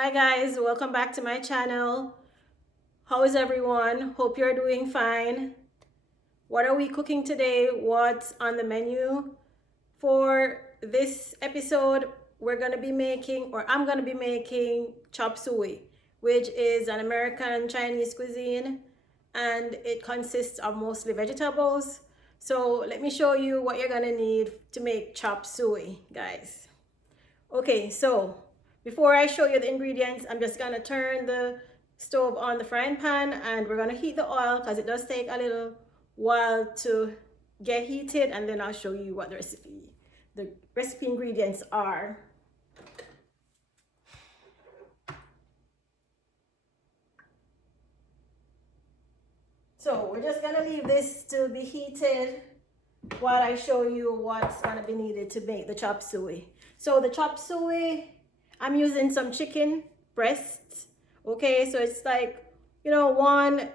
Hi guys, welcome back to my channel. How is everyone? Hope you're doing fine. What are we cooking today? What's on the menu? For this episode, we're gonna be making, or I'm gonna be making chop suey, which is an American Chinese cuisine, and it consists of mostly vegetables. So let me show you what you're gonna need to make chop suey, guys. Okay, so before I show you the ingredients, I'm just gonna turn the stove on the frying pan and we're gonna heat the oil because it does take a little while to get heated, and then I'll show you what the recipe ingredients are. So we're just gonna leave this to be heated while I show you what's gonna be needed to make the chop suey. So the chop suey, I'm using some chicken breasts. Okay, so it's like, one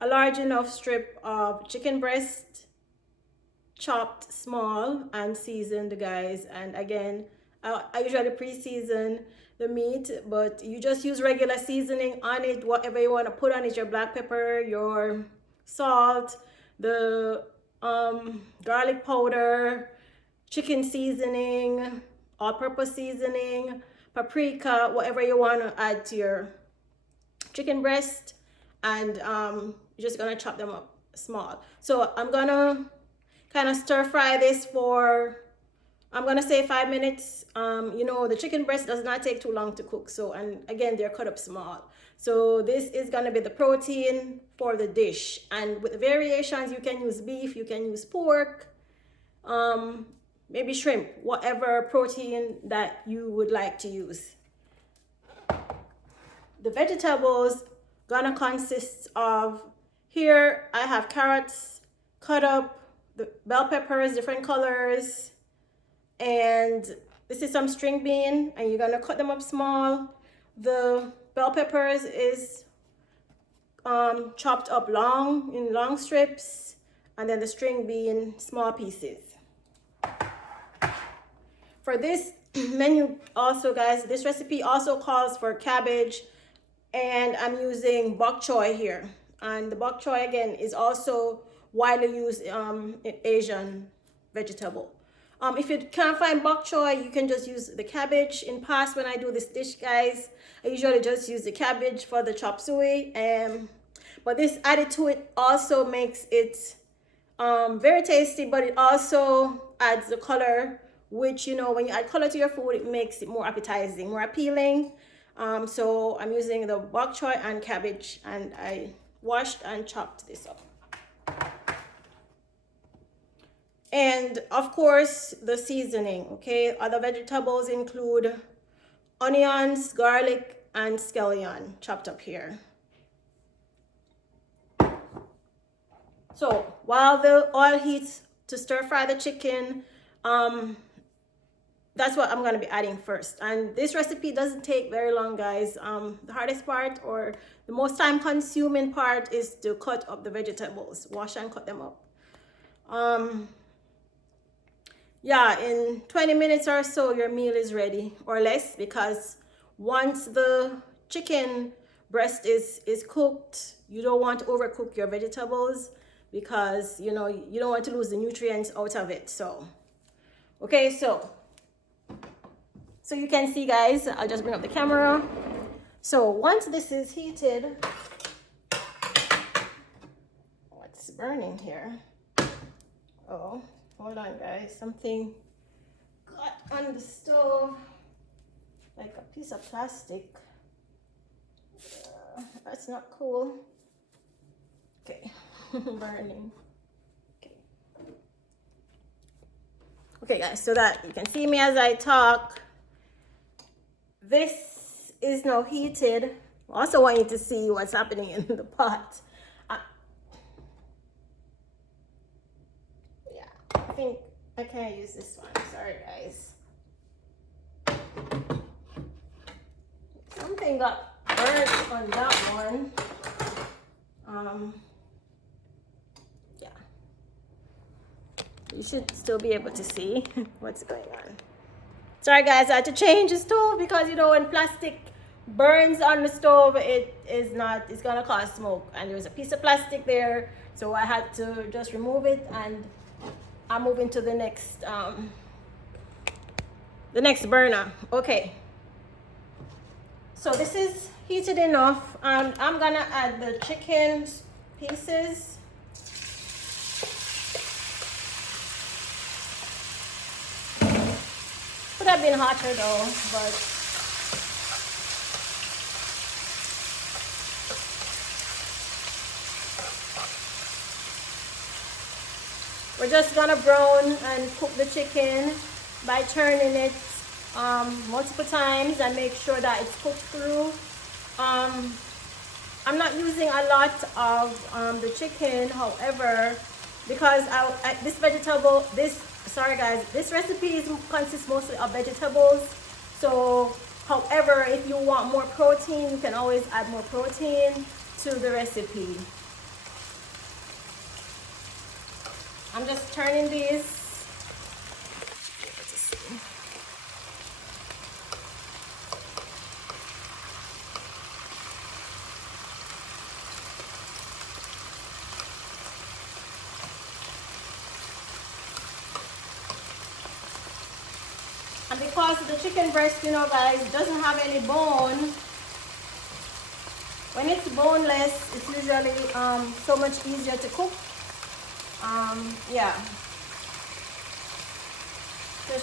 a large enough strip of chicken breast, chopped small and seasoned, guys. And again, I usually pre-season the meat, but you just use regular seasoning on it, whatever you want to put on it, your black pepper, your salt, the garlic powder, chicken seasoning, all-purpose seasoning, paprika, whatever you want to add to your chicken breast. And you're just gonna chop them up small. So I'm gonna kind of stir fry this for, I'm gonna say 5 minutes. The chicken breast does not take too long to cook. So, and again, they're cut up small. So this is gonna be the protein for the dish. And with the variations, you can use beef, you can use pork, maybe shrimp, whatever protein that you would like to use. The vegetables gonna consist of, here I have carrots cut up, the bell peppers, different colors, and this is some string bean, and you're gonna cut them up small. The bell peppers is chopped up in long strips, and then the string bean small pieces. For this menu also, guys, this recipe also calls for cabbage, and I'm using bok choy here. And the bok choy, again, is also widely used Asian vegetable. If you can't find bok choy, you can just use the cabbage. In past, when I do this dish, guys, I usually just use the cabbage for the chop suey. But this added to it also makes it very tasty, but it also adds the color, which, when you add color to your food, it makes it more appetizing, more appealing. So I'm using the bok choy and cabbage, and I washed and chopped this up. And of course, the seasoning, okay? Other vegetables include onions, garlic, and scallion chopped up here. So while the oil heats to stir fry the chicken, that's what I'm gonna be adding first. And this recipe doesn't take very long, guys. The hardest part, or the most time consuming part, is to cut up the vegetables, wash and cut them up. Yeah, in 20 minutes or so, your meal is ready, or less, because once the chicken breast is cooked, you don't want to overcook your vegetables, because you don't want to lose the nutrients out of it. So okay, so you can see, guys, I'll just bring up the camera. So once this is heated, what's burning here? Oh, hold on, guys. Something got on the stove, like a piece of plastic. That's not cool. Okay, burning. Okay, guys, so that you can see me as I talk. This is now heated. I also want you to see what's happening in the pot. Yeah, I think I can't use this one. Sorry, guys. Something got burnt on that one. Yeah. You should still be able to see what's going on. Sorry guys, I had to change the stove because you know when plastic burns on the stove, it's gonna cause smoke. And there's a piece of plastic there, so I had to just remove it, and I'm moving to the next burner. Okay. So this is heated enough, and I'm gonna add the chicken pieces. Could have been hotter though, but we're just gonna brown and cook the chicken by turning it multiple times and make sure that it's cooked through. I'm not using a lot of the chicken, however, because sorry guys, this recipe consists mostly of vegetables. So, however, if you want more protein, you can always add more protein to the recipe. I'm just turning these. And because the chicken breast, you know guys, doesn't have any bone, when it's boneless, it's usually so much easier to cook. Yeah.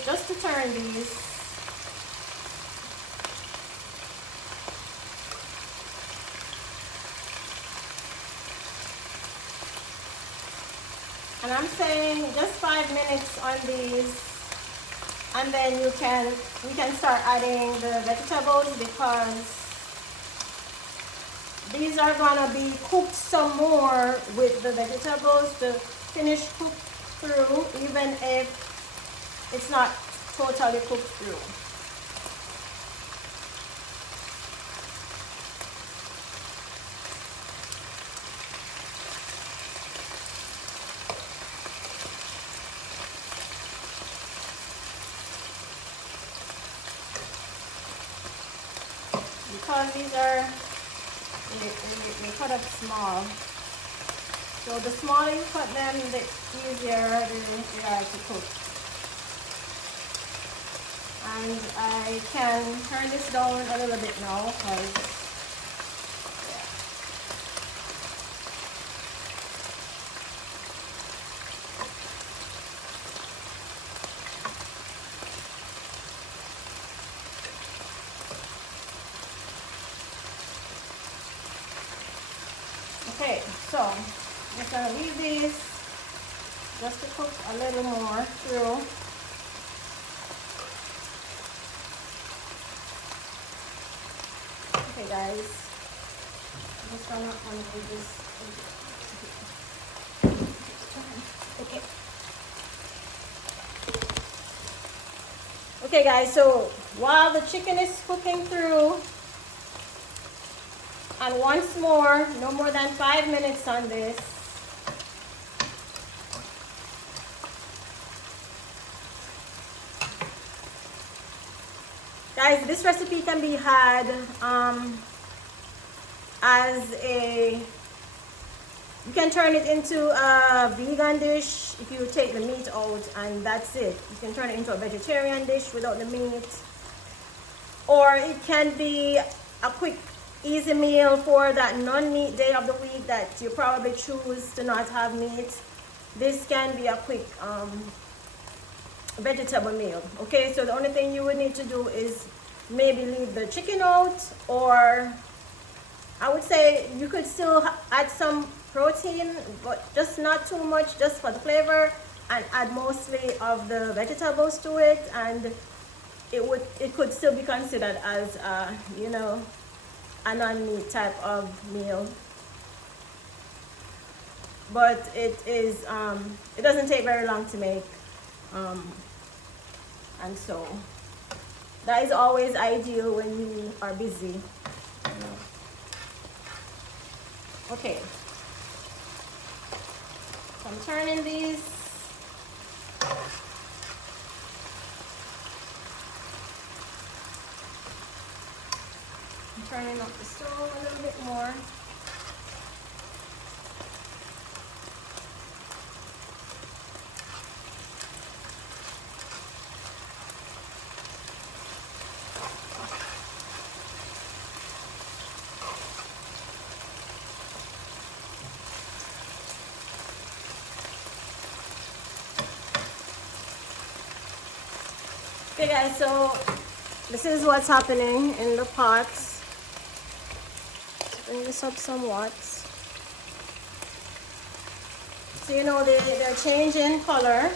Just to turn these. And I'm saying just 5 minutes on these, and then we can start adding the vegetables, because these are gonna be cooked some more with the vegetables to finish cook through, even if it's not totally cooked through. Because these are we cut up small, so the smaller you cut them, the easier they are to cook. And I can turn this down a little bit now, because okay, so I'm just gonna leave these just to cook a little more through. Okay guys, I'm just gonna undo this. Okay. Okay guys, so while the chicken is cooking through, and once more, no more than 5 minutes on this. Guys, this recipe can be had you can turn it into a vegan dish if you take the meat out, and that's it. You can turn it into a vegetarian dish without the meat. Or it can be a quick, easy meal for that non-meat day of the week that you probably choose to not have meat. This can be a quick vegetable meal. Okay, so the only thing you would need to do is maybe leave the chicken out, or I would say you could still add some protein, but just not too much, just for the flavor, and add mostly of the vegetables to it, and it could still be considered as you know, a non-meat type of meal. But it doesn't take very long to make, and so that is always ideal when you are busy, you know. Okay, so I'm turning these. I'm turning up the stove a little bit more. Okay guys, so this is what's happening in the pots. Bring this up somewhat. So you know they're changing color,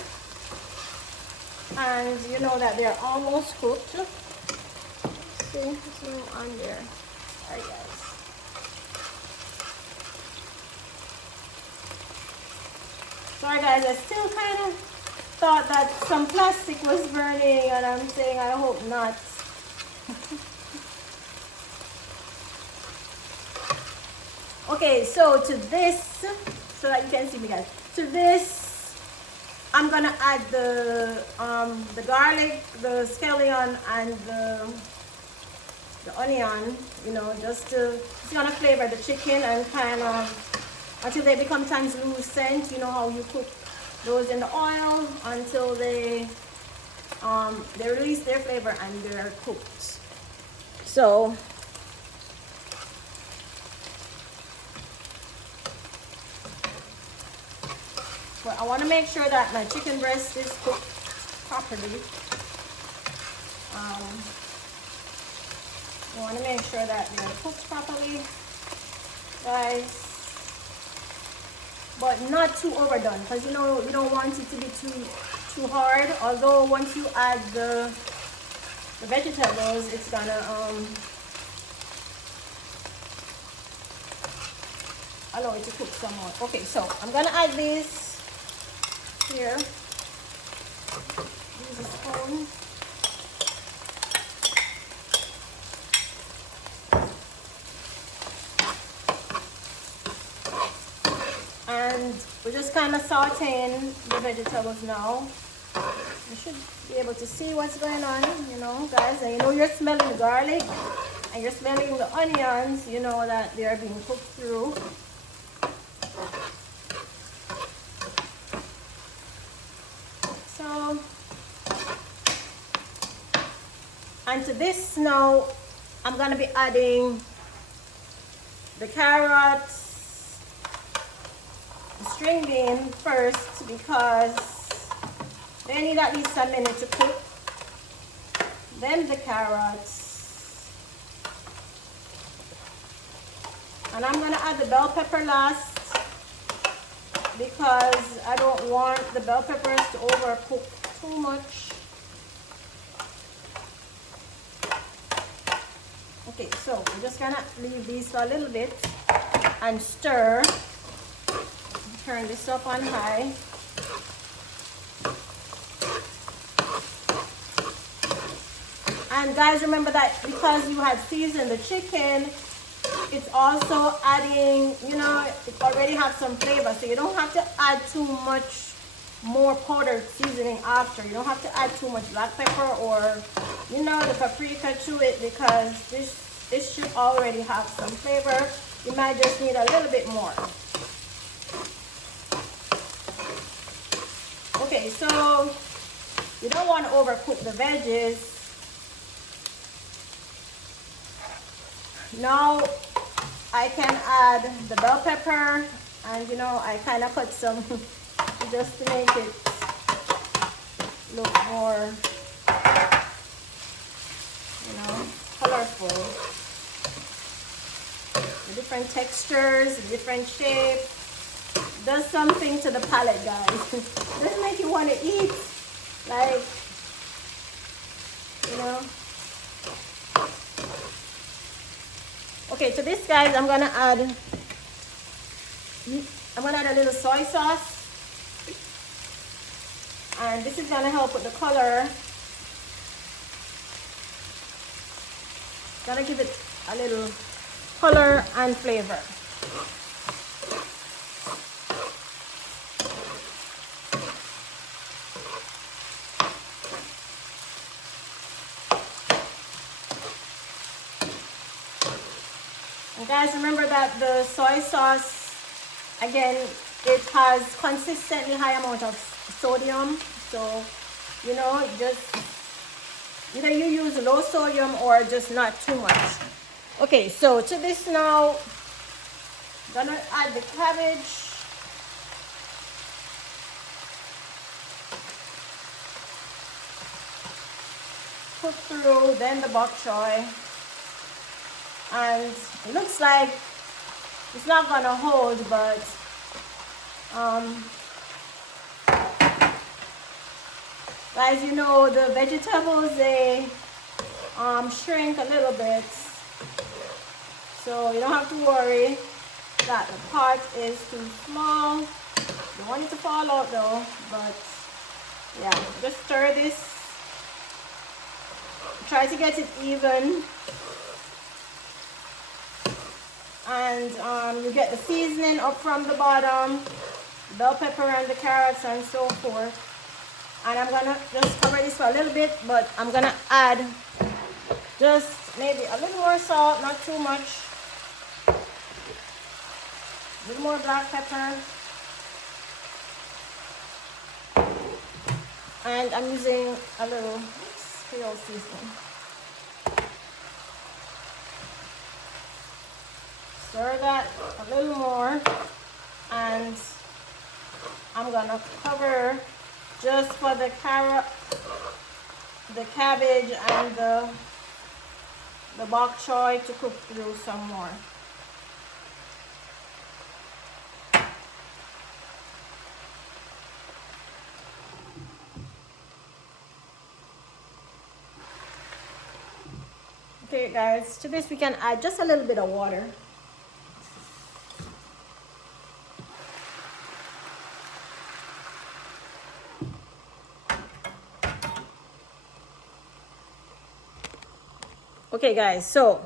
and you know that they're almost cooked. See, there's no on there. Alright guys. Sorry guys, I still kind of thought that some plastic was burning, and I'm saying I hope not. Okay, so to this, so that you can see me guys, to this I'm gonna add the garlic, the scallion, and the onion, you know, just to, it's gonna flavor the chicken and kind of until they become translucent. You know how you cook those in the oil until they release their flavor and they're cooked. So but I want to make sure that my chicken breast is cooked properly. I want to make sure that they're cooked properly, guys, but not too overdone, because you know you don't want it to be too hard. Although once you add the vegetables, it's gonna allow it to cook some more. Okay, so I'm gonna add this here. Use a spoon. And we're just kind of sauteing the vegetables now. You should be able to see what's going on, you know, guys. And you know you're smelling the garlic and you're smelling the onions, you know that they are being cooked through. So, and to this now, I'm going to be adding the carrots, the string bean first, because they need at least a minute to cook. Then the carrots. And I'm going to add the bell pepper last, because I don't want the bell peppers to overcook too much. Okay, so we're just gonna leave these for a little bit and stir. Turn this up on high. And guys, remember that because you had seasoned the chicken, it's also adding, you know, it already has some flavor, so you don't have to add too much more powdered seasoning after. You don't have to add too much black pepper or, you know, the paprika to it, because this should already have some flavor. You might just need a little bit more. Okay, so you don't want to overcook the veggies. Now I can add the bell pepper, and you know I kind of cut some just to make it look more, you know, colorful. The different textures, the different shapes, does something to the palate, guys. Doesn't make you want to eat, like, you know. Okay, to this, guys, I'm gonna add a little soy sauce, and this is gonna help with the color. Gonna give it a little color and flavor. And guys, remember that the soy sauce, again, it has consistently high amount of sodium. So, you know, just either you use low sodium or just not too much. Okay, so to this now, gonna add the cabbage. Cook through, then the bok choy. And it looks like it's not gonna hold, but guys, you know the vegetables, they shrink a little bit, so you don't have to worry that the pot is too small. You want it to fall out though, but yeah, just stir this. Try to get it even. And you get the seasoning up from the bottom, bell pepper and the carrots and so forth. And I'm gonna just cover this for a little bit, but I'm gonna add just maybe a little more salt, not too much. A little more black pepper. And I'm using a little Creole seasoning. Stir that a little more, and I'm gonna cover just for the carrot, the cabbage, and the bok choy to cook through some more. Okay guys, to this we can add just a little bit of water. Okay guys, so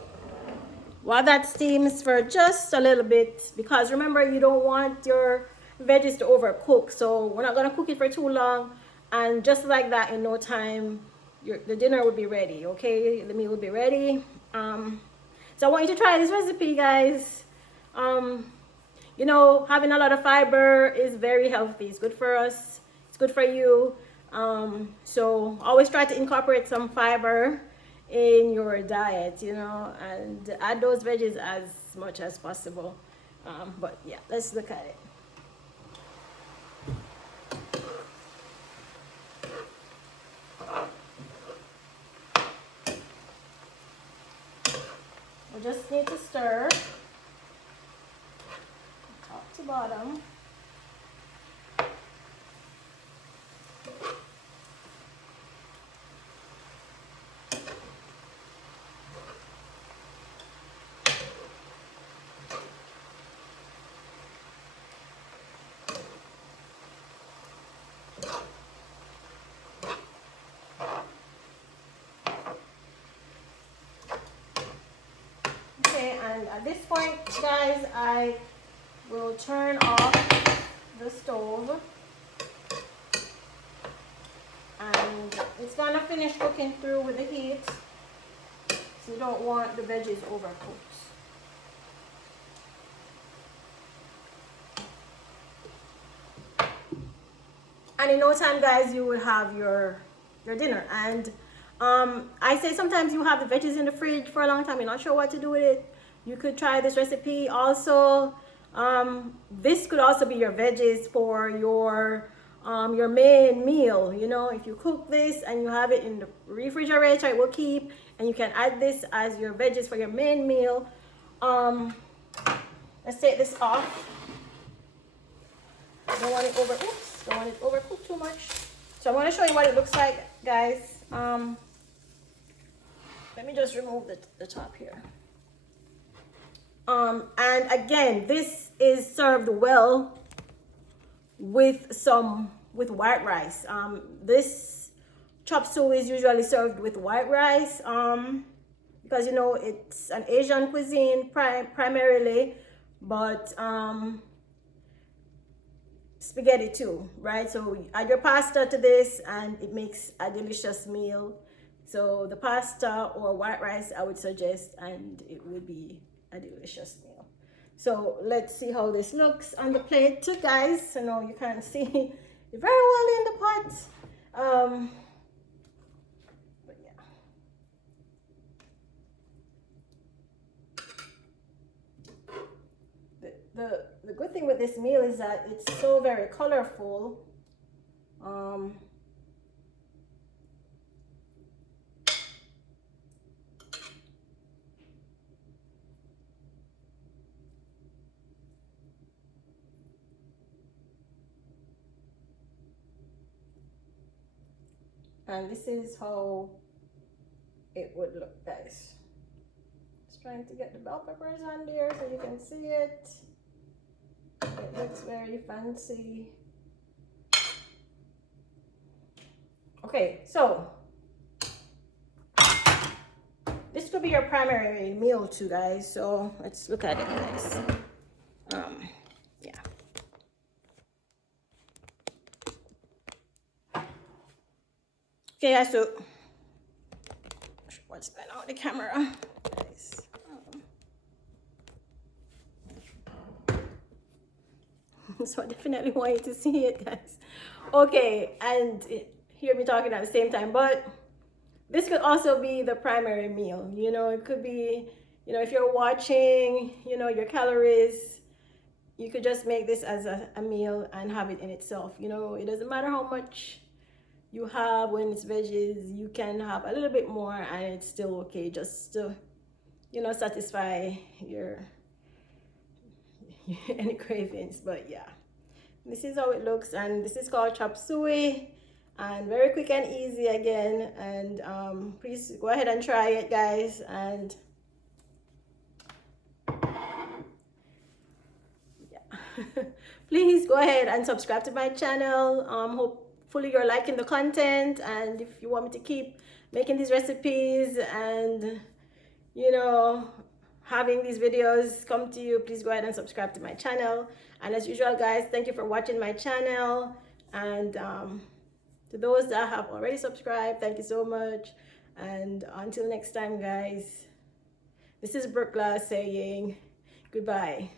while that steams for just a little bit, because remember you don't want your veggies to overcook, so we're not going to cook it for too long, and just like that, in no time the dinner will be ready. Okay, the meal will be ready. So I want you to try this recipe, guys. You know, having a lot of fiber is very healthy. It's good for us, it's good for you. So always try to incorporate some fiber in your diet, you know, and add those veggies as much as possible. But yeah, let's look at it. We just need to stir top to bottom. And at this point, guys, I will turn off the stove, and it's gonna finish cooking through with the heat, so you don't want the veggies overcooked. And in no time, guys, you will have your dinner. And I say sometimes you have the veggies in the fridge for a long time, you're not sure what to do with it. You could try this recipe. Also, this could also be your veggies for your main meal. You know, if you cook this and you have it in the refrigerator, it will keep, and you can add this as your veggies for your main meal. Let's take this off. Don't want it overcooked too much. So I want to show you what it looks like, guys. Let me just remove the top here. And again, this is served well with white rice. This chop suey is usually served with white rice, because you know it's an Asian cuisine primarily, but spaghetti too, right? So you add your pasta to this and it makes a delicious meal. So the pasta or white rice I would suggest, and it would be a delicious meal. So let's see how this looks on the plate too, guys. I know you can't see it very well in the pot. But yeah. The good thing with this meal is that it's so very colorful. And this is how it would look, guys. Just trying to get the bell peppers on there so you can see it. It looks very fancy. Okay, so this could be your primary meal too, guys. So let's look at it, guys. Yeah. Okay, guys, so what's going on with the camera, guys? So I definitely want you to see it, guys. Okay, and hear me talking at the same time, but this could also be the primary meal. You know, it could be, you know, if you're watching, you know, your calories, you could just make this as a meal and have it in itself. You know, it doesn't matter how much you have when it's veggies, you can have a little bit more and it's still okay, just to, you know, satisfy your any cravings. But yeah, this is how it looks, and this is called chop suey, and very quick and easy again. And please go ahead and try it, guys. And yeah, please go ahead and subscribe to my channel. Hopefully you're liking the content, and if you want me to keep making these recipes and, you know, having these videos come to you, please go ahead and subscribe to my channel. And as usual, guys, thank you for watching my channel. And to those that have already subscribed, thank you so much. And until next time, guys, this is Brookglass saying goodbye.